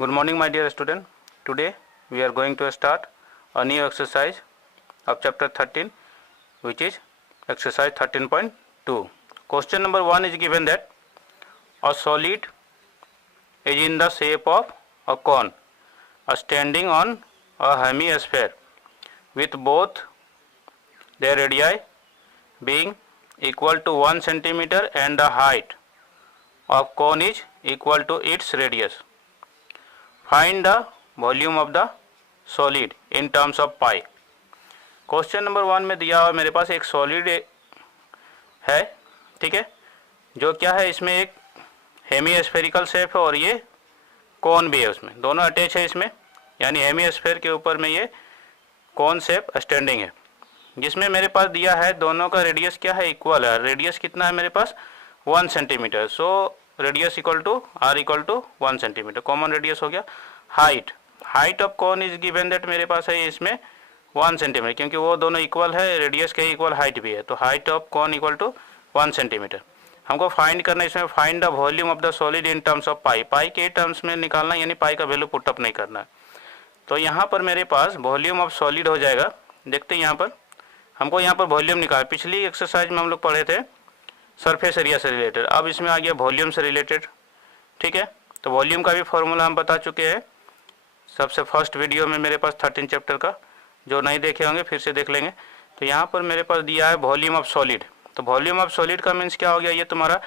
Good morning, my dear student. Today we are going to start a new exercise of chapter 13, which is exercise 13.2. Question number 1 is given that a solid is in the shape of a cone standing on a hemisphere with both their radii being equal to 1 centimeter and the height of cone is equal to its radius. Find the volume of the solid in terms of pi. Question number 1 में दिया हुआ मेरे पास एक solid है, ठीक है, जो क्या है, इसमें एक हेमी शेप है और ये कोन भी है, उसमें दोनों अटैच है इसमें, यानी हेमी के ऊपर में ये कोन शेप स्टैंडिंग है, जिसमें मेरे पास दिया है दोनों का रेडियस क्या है, इक्वल है। रेडियस कितना है मेरे पास 1 centimetre. So radius equal to R equal to 1 centimetre, common radius हो गया। Height of cone is given that मेरे पास है इसमें 1 सेंटीमीटर, क्योंकि वो दोनों इक्वल है, रेडियस के इक्वल हाइट भी है, तो height of cone equal to 1 centimetre. हमको फाइंड करना है इसमें, find the volume of the solid in terms of pi. Pi के टर्म्स में निकालना, यानी पाई का वैल्यू पुटअप नहीं करना है। तो यहाँ पर मेरे पास वॉल्यूम ऑफ सॉलिड हो जाएगा। देखते हैं यहाँ पर हमको यहाँ पर वॉल्यूम निकाल, पिछली एक्सरसाइज में हम लोग पढ़े थे सरफेस एरिया से रिलेटेड, अब इसमें आ गया वॉल्यूम से रिलेटेड, ठीक है। तो वॉल्यूम का भी फॉर्मूला हम बता चुके हैं सबसे फर्स्ट वीडियो में मेरे पास 13 चैप्टर का, जो नहीं देखे होंगे फिर से देख लेंगे। तो यहाँ पर मेरे पास दिया है वॉल्यूम ऑफ सॉलिड। तो वॉल्यूम ऑफ सॉलिड का मीन्स क्या हो गया, ये तुम्हारा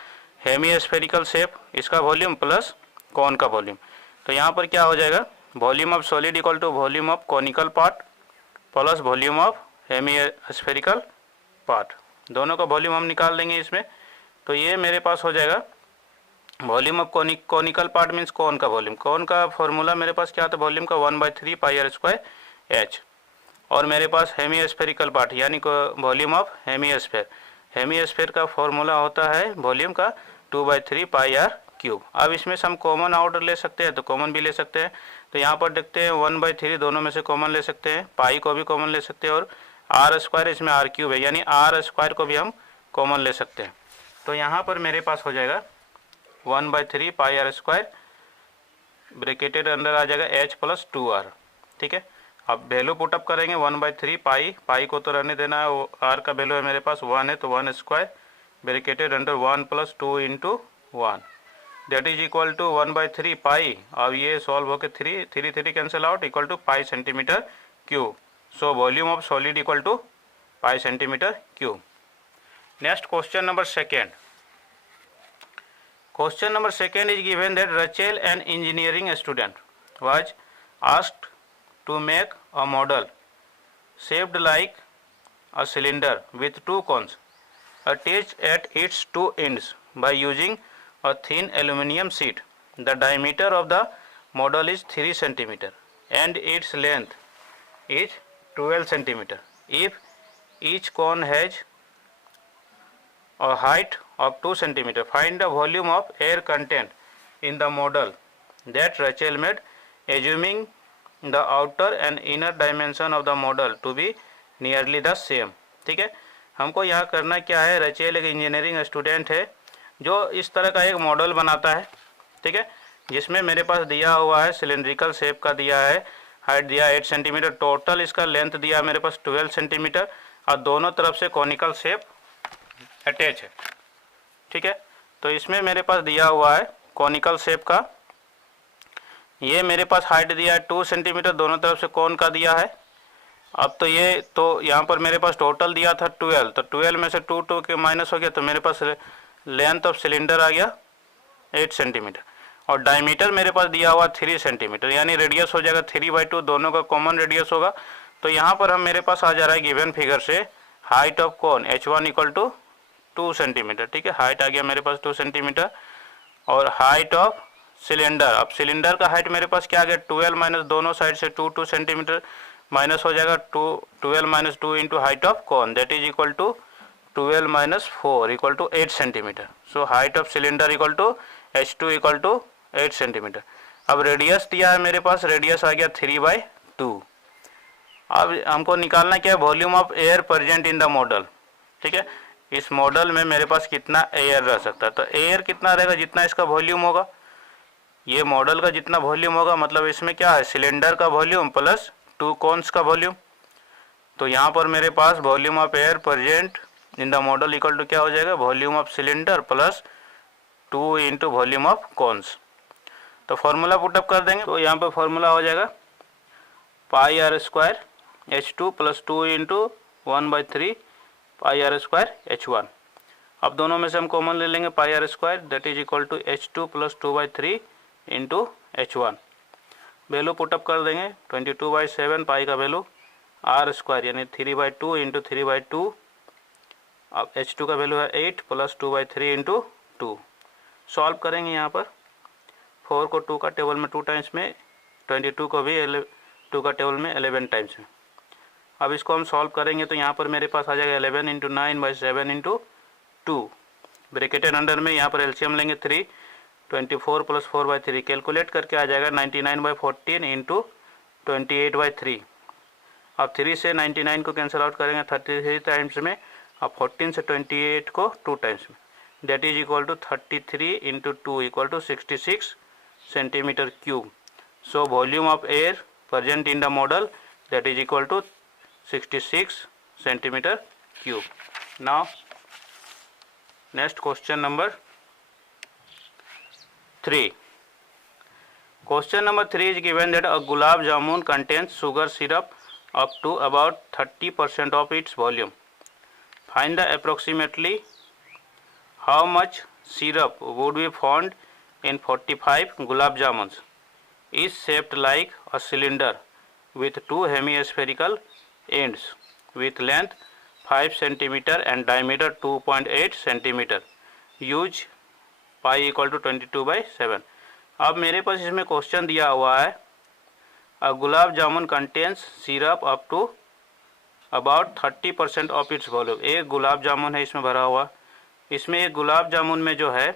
हेमी शेप, इसका वॉल्यूम प्लस कॉन का वॉल्यूम। तो यहाँ पर क्या हो जाएगा, volume of solid equal to volume of conical part plus volume of hemi part, दोनों का वॉल्यूम हम निकाल लेंगे इसमें। तो ये मेरे पास हो जाएगा volume of conical part means cone का वॉल्यूम। कॉन का फॉर्मूला मेरे पास क्या था, वॉल्यूम का 1/3 पाई आर स्क्वायर एच, और मेरे पास हेमी पार्ट यानी वॉल्यूम ऑफ हेमी स्फीयर का फॉर्मूला होता है वॉल्यूम का 2/3 पाई आर क्यूब। अब इसमें से हम कॉमन आउट ले सकते हैं, तो कॉमन भी ले सकते हैं। तो यहाँ पर देखते हैं 1/3 दोनों में से कॉमन ले सकते हैं, पाई को भी कॉमन ले सकते हैं, और आर स्क्वायर इसमें आर क्यूब है, यानी आर स्क्वायर को भी हम कॉमन ले सकते हैं। तो यहाँ पर मेरे पास हो जाएगा 1/3 पाई आर स्क्वायर, ब्रैकेटेड अंदर आ जाएगा एच प्लस 2r, ठीक है। अब वैल्यू पुटअप करेंगे 1/3 पाई को तो रहने देना है, आर का वैल्यू है मेरे पास 1 है, तो 1 square bracketed under 1 + 2 × 1 that is equal to 1/3 pi. अब ये सॉल्व होकर 3 cancel out, equal to pi centimetre cube. So volume of solid equal to pi centimetre cube. Next question number second. Question number 2 is given that Rachel, an engineering student, was asked to make a model shaped like a cylinder with 2 cones attached at its 2 ends by using a thin aluminum sheet. The diameter of the model is 3 cm and its length is 12 cm. If each cone has a height of 2 cm, find the volume of air content in the model that Rachel made, assuming the outer and inner dimension of the model to be nearly the same। ठीक है, हमको यहाँ करना क्या है, Rachel एक engineering student है जो इस तरह का एक मॉडल बनाता है, ठीक है, जिसमें मेरे पास दिया हुआ है सिलेंड्रिकल शेप का दिया है, हाइट दिया 8 सेंटीमीटर, टोटल इसका लेंथ दिया मेरे पास 12 सेंटीमीटर, और दोनों तरफ से कॉनिकल शेप अटैच है, ठीक है। तो इसमें मेरे पास दिया हुआ है कॉनिकल शेप का, ये मेरे पास हाइट दिया है 2 सेंटीमीटर, दोनों तरफ से कॉन का दिया है। अब तो ये तो यहाँ पर मेरे पास टोटल दिया था 12, तो 12 में से 2 के माइनस हो गया, तो मेरे पास लेंथ ऑफ सिलेंडर आ गया 8 सेंटीमीटर, और डायमीटर मेरे पास दिया हुआ 3 सेंटीमीटर, यानी रेडियस हो जाएगा 3/2, दोनों का कॉमन रेडियस होगा। तो यहाँ पर हम मेरे पास आ जा रहा है गिवन फिगर से height of cone H1 equal to 2 centimetre, ठीक है, हाइट आ गया मेरे पास 2 सेंटीमीटर, और हाइट ऑफ सिलेंडर, अब सिलेंडर का हाइट मेरे पास क्या आ गया 12 माइनस दोनों साइड से 2 सेंटीमीटर माइनस हो जाएगा 12 - 2 into height of cone that is equal to 12 - 4 equal to 8 centimetre. So height of cylinder equal to H2 equal to 8 centimetre. अब रेडियस दिया है मेरे पास, रेडियस आ गया 3/2। अब हमको निकालना क्या है, volume of air present in the model, ठीक है, इस मॉडल में मेरे पास कितना एयर रह सकता है। तो एयर कितना रहेगा, जितना इसका वॉल्यूम होगा, ये मॉडल का जितना वॉल्यूम होगा मतलब इसमें क्या है, सिलेंडर का वॉल्यूम प्लस 2 कॉन्स का वॉल्यूम। तो यहाँ पर मेरे पास volume of air present in the model equal to क्या हो जाएगा, volume of cylinder plus 2 into volume of cones. तो फॉर्मूला पुटअप कर देंगे, तो यहाँ पर फॉर्मूला हो जाएगा pi R square H2 plus 2 into 1/3 pi R square H1। अब दोनों में से हम कॉमन ले लेंगे pi R square, that is equal to H2 plus 2/3 into H1। Value put up कर देंगे 22/7 पाई का वैल्यू आर स्क्वायर यानी 3/2 इंटू 3/2। अब H2 का वैल्यू है 8 प्लस 2/3 इंटू 2। सॉल्व करेंगे यहाँ पर 4 को 2 का टेबल में 2 टाइम्स में, 22 को भी 2 का टेबल में 11 टाइम्स में। अब इसको हम सॉल्व करेंगे तो यहाँ पर मेरे पास आ जाएगा 11 इंटू 9/7 इंटू 2 ब्रैकेटेड अंडर में। यहाँ पर एलसीएम लेंगे 3, 24 प्लस 4/3 कैलकुलेट करके आ जाएगा 99/14 इंटू 28/3। अब 3 से 99 को कैंसिल आउट करेंगे 33 टाइम्स में, अब 14 से 28 को 2 टाइम्स में, that is equal to 33 into 2 equal to 66 centimetre cube. So volume of air present in the model that is equal to 66 centimetre cube. Now next question number 3. Question number 3 is given that a gulab jamun contains sugar syrup up to about 30% of its volume. Find the approximately how much syrup would be found in 45 gulab jamuns is shaped like a cylinder with 2 hemispherical ends with length 5 cm and diameter 2.8 cm. Use pi equal to 22/7। अब मेरे पास इसमें question दिया हुआ है a gulab jamun contains syrup up to about 30% of its volume. एक गुलाब जामुन है इसमें भरा हुआ, इसमें एक गुलाब जामुन में जो है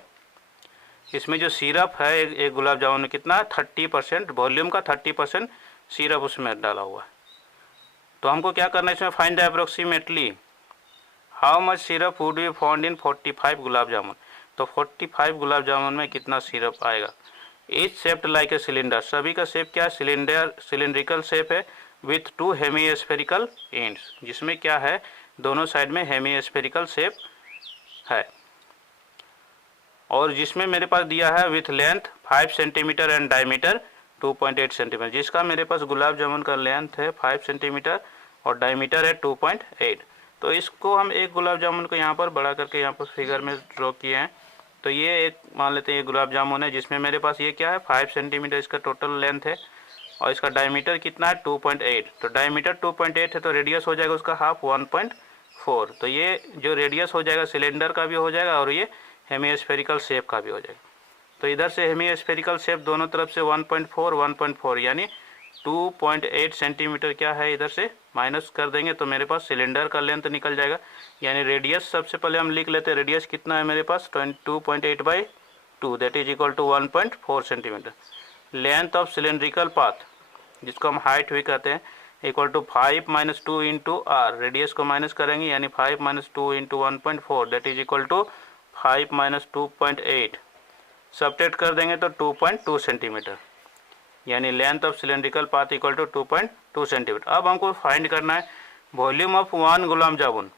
इसमें जो सिरप है एक गुलाब जामुन में कितना 30% वॉल्यूम का 30% सिरप उसमें डाला हुआ है। तो हमको क्या करना है इसमें, find the approximately how much syrup would be found in 45 gulab jamun. तो 45 गुलाब जामुन में कितना सिरप आएगा। Is shaped like a cylinder, सभी का शेप क्या है, सिलेंड्रिकल शेप है विथ 2 हेमीस्फेरिकल एंड्स, जिसमें क्या है दोनों साइड में हेमीस्फेरिकल शेप है, और जिसमें मेरे पास दिया है with length 5 centimetre and diameter 2.8 centimetre, जिसका मेरे पास गुलाब जामुन का लेंथ है 5 सेंटीमीटर और डायमीटर है 2.8। तो इसको हम एक गुलाब जामुन को यहाँ पर बड़ा करके यहाँ पर फिगर में ड्रॉ किए हैं। तो ये एक मान लेते हैं ये गुलाब जामुन है जिसमें मेरे पास ये क्या है 5 सेंटीमीटर इसका टोटल लेंथ है और इसका डायमीटर कितना है 2.8। तो डायमीटर 2.8 है तो रेडियस हो जाएगा उसका हाफ 1.4। तो ये जो रेडियस हो जाएगा सिलेंडर का भी हो जाएगा और ये हेमीस्फेरिकल शेप का भी हो जाएगा। तो इधर से हेमीस्फेरिकल शेप दोनों तरफ से 1.4 यानी 2.8 सेंटीमीटर क्या है इधर से माइनस कर देंगे तो मेरे पास सिलेंडर का लेंथ निकल जाएगा। यानी रेडियस सबसे पहले हम लिख लेते हैं, रेडियस कितना है मेरे पास 2.8/2 that is equal to 1.4 centimetre. Length of cylindrical path जिसको हम हाइट भी कहते हैं equal to 5 - 2 into R, radius को माइनस करेंगे यानी 5 - 2 into 1.4 that is equal to 5 - 2.8, subtract कर देंगे तो 2.2 सेंटीमीटर, यानी length of cylindrical path equal to 2.2 centimetre. अब हमको फाइंड करना है volume of 1 gulab jamun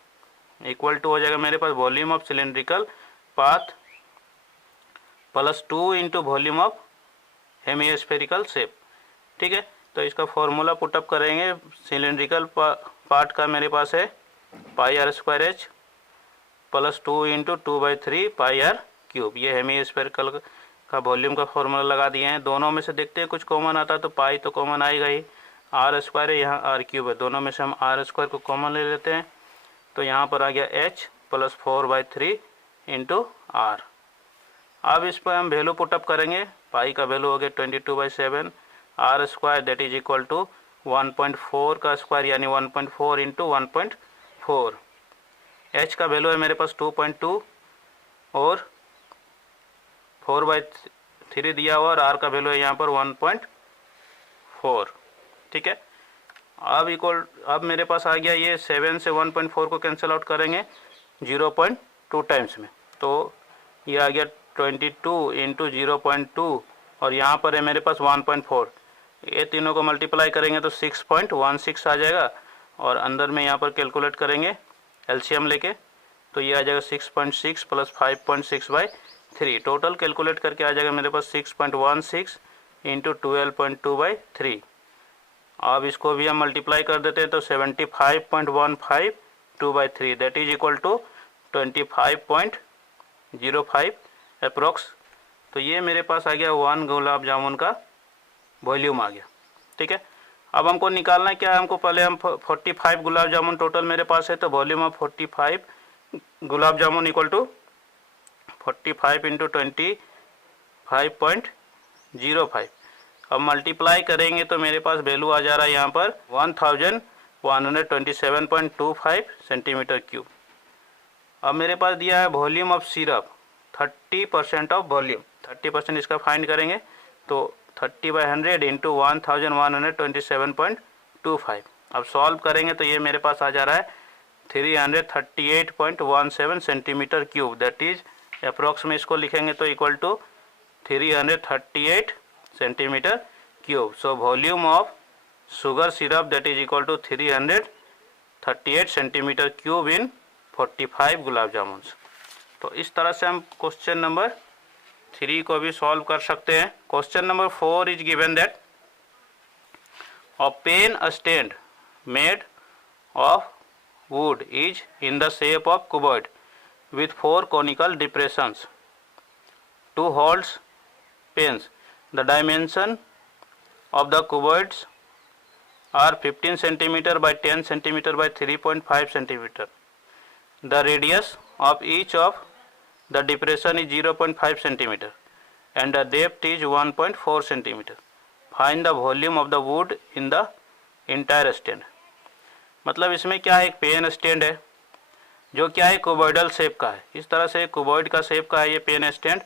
equal to हो जाएगा मेरे पास volume of cylindrical part plus 2 into volume of hemispherical shape. ठीक है, तो इसका फॉर्मूला पुटअप करेंगे। सिलेंड्रिकल पार्ट का मेरे पास है pi R square H plus 2 into 2/3 pi R cube. ये हेमीस्फेरिकल का वॉल्यूम का फॉर्मूला लगा दिए हैं। दोनों में से देखते हैं कुछ कॉमन आता है तो पाई तो कॉमन आएगा ही, आर स्क्वायर है यहाँ आर क्यूब है, दोनों में से हम आर स्क्वायर को कॉमन ले लेते हैं। तो यहाँ पर आ गया एच प्लस 4/3 इंटू आर। अब इस पर हम वैल्यू पुटअप करेंगे, पाई का वैल्यू हो गया 22/7, R square that is equal to 1.4 का स्क्वायर यानी 1.4 इंटू 1.4। एच का वैल्यू है मेरे पास 2.2 और 4/3 दिया हुआ और आर का वैल्यू है यहाँ पर 1.4। ठीक है, अब मेरे पास आ गया ये 7 से 1.4 को कैंसिल आउट करेंगे 0.2 टाइम्स में, तो ये आ गया 22 इंटू 0.2 और यहाँ पर है मेरे पास 1.4। ये तीनों को मल्टीप्लाई करेंगे तो 6.16 आ जाएगा, और अंदर में यहाँ पर कैलकुलेट करेंगे एलसीएम लेके, तो ये आ जाएगा 6.6 प्लस 5.6/3। टोटल कैलकुलेट करके आ जाएगा मेरे पास 6.16 इंटू 12.2/3। अब इसको भी हम मल्टीप्लाई कर देते हैं तो 75.152/3 that is equal to 25.05 approx. तो ये मेरे पास आ गया 1 गुलाब जामुन का वॉल्यूम आ गया। ठीक है, अब हमको निकालना है क्या है, हमको पहले हम 45 गुलाब जामुन टोटल मेरे पास है, तो volume of 45 gulab jamun equal to 45 into 25.05। अब मल्टीप्लाई करेंगे तो मेरे पास वैल्यू आ जा रहा है यहाँ पर 1127.25 सेंटीमीटर क्यूब। अब मेरे पास दिया है volume of syrup 30% of volume, 30% इसका फाइंड करेंगे तो 30/100 इंटू 1127.25। अब सॉल्व करेंगे तो ये मेरे पास आ जा रहा है 338.17 centimetre cube, that is approx में इसको लिखेंगे तो equal to 338 centimetre cube. So volume of sugar syrup that is equal to 338 centimetre cube in 45 gulab jamun. तो इस तरह से हम क्वेश्चन नंबर 3 को भी सॉल्व कर सकते हैं। Question number 4 is given that a pen stand made of wood is in the shape of cuboid with 4 conical depressions. 2 holds pens. The dimension of the cuboids are 15 cm by 10 cm by 3.5 cm. The radius of each of the depression is 0.5 cm and the depth is 1.4 cm. Find the volume of the wood in the entire stand. मतलब इसमें क्या है, एक pen stand है जो क्या है cuboidal shape का है। इस तरह से क्यूबॉइड का शेप का है ये पेन स्टैंड,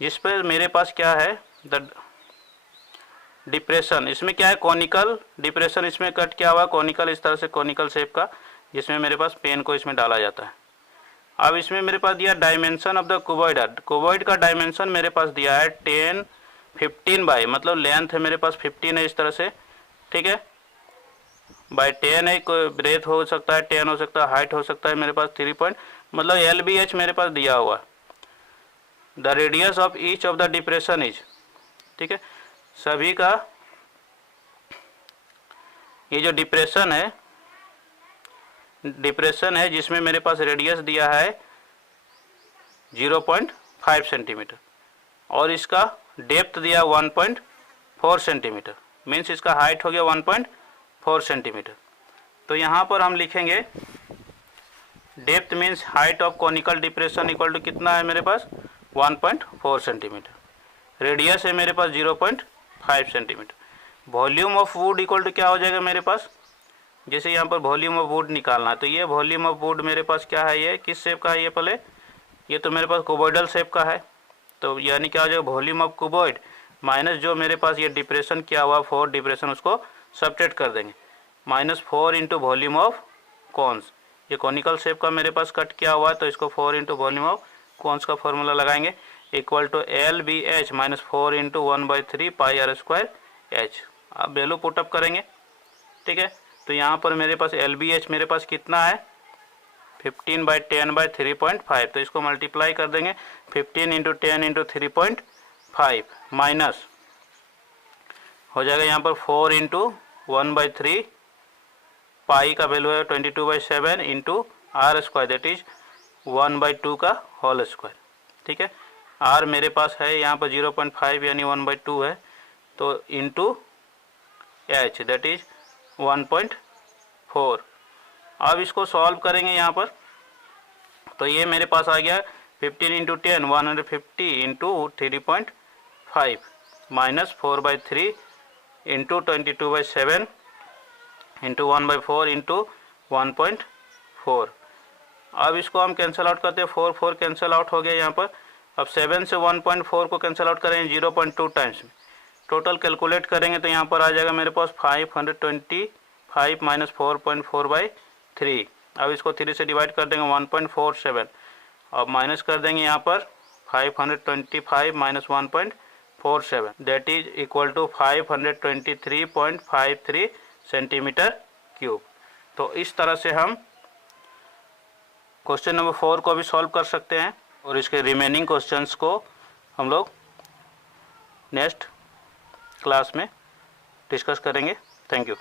जिस पर मेरे पास क्या है द डिप्रेशन, इसमें क्या है कॉनिकल डिप्रेशन, इसमें कट किया हुआ कॉनिकल, इस तरह से कॉनिकल शेप का, जिसमें मेरे पास पेन को इसमें डाला जाता है। अब इसमें मेरे पास दिया dimension of the cuboid, cuboid का डायमेंशन मेरे पास दिया है 15 बाई, मतलब लेंथ है मेरे पास 15 है इस तरह से, ठीक है, बाई 10 है, कोई ब्रेथ हो सकता है 10 हो सकता है, हाइट हो सकता है मेरे पास 3 पॉइंट, मतलब LBH मेरे पास दिया हुआ। The radius of each of the depression is, ठीक है, सभी का ये जो डिप्रेशन है जिसमें मेरे पास रेडियस दिया है 0.5 सेंटीमीटर और इसका डेप्थ दिया 1.4 सेंटीमीटर, मीन्स इसका हाइट हो गया 1.4 सेंटीमीटर। तो यहाँ पर हम लिखेंगे depth means height of conical depression equal to कितना है मेरे पास 1.4 सेंटीमीटर, रेडियस है मेरे पास 0.5 centimetre. Volume of wood equal to क्या हो जाएगा मेरे पास, जैसे यहाँ पर वॉल्यूम ऑफ वुड निकालना है तो ये वॉल्यूम ऑफ वुड मेरे पास क्या है, ये किस शेप का है, ये पहले ये तो मेरे पास क्यूबॉइडल शेप का है, तो यानी क्या हो जाएगा वॉल्यूम ऑफ क्यूबॉइड माइनस जो मेरे पास ये डिप्रेशन किया हुआ 4 डिप्रेशन, उसको सब्ट्रैक्ट कर देंगे, -4 इंटू वॉल्यूम ऑफ कॉन्स, ये कॉनिकल शेप का मेरे पास कट किया हुआ है तो इसको 4 इंटू वॉल्यूम ऑफ कॉन्स का फॉर्मूला लगाएंगे equal to LBH -4 into 1/3 pi r²h। आप वैल्यू पुटअप करेंगे, ठीक है, तो यहाँ पर मेरे पास LBH मेरे पास कितना है 15/10/3.5, तो इसको मल्टीप्लाई कर देंगे 15 इंटू 10 इंटू 3.5 माइनस हो जाएगा यहाँ पर 4 इंटू 1/3 पाई का वैल्यू है 22/7 इंटू r² दैट इज 1/2 का होल स्क्वायर, ठीक है, r मेरे पास है यहाँ पर 0.5 यानी 1/2 है, तो इंटू h दैट इज 1.4। अब इसको सॉल्व करेंगे यहाँ पर तो ये मेरे पास आ गया 15 into 10 150 into 3.5 minus 4/3 into 22/7 into 1/4 into 1.4। अब इसको हम कैंसिल आउट करते हैं, 4 कैंसिल आउट हो गया यहाँ पर। अब 7 से 1.4 को कैंसिल आउट करेंगे 0.2 टाइम्स में, टोटल कैलकुलेट करेंगे तो यहाँ पर आ जाएगा मेरे पास 525 माइनस 4.4/3। अब इसको 3 से डिवाइड कर देंगे 1.47, अब माइनस कर देंगे यहाँ पर 525 minus 47 that is equal to 523.53 centimetre cube. तो इस तरह से हम क्वेश्चन नंबर 4 को भी सॉल्व कर सकते हैं और इसके रिमेनिंग क्वेश्चंस को हम लोग नेक्स्ट क्लास में डिस्कस करेंगे। Thank you.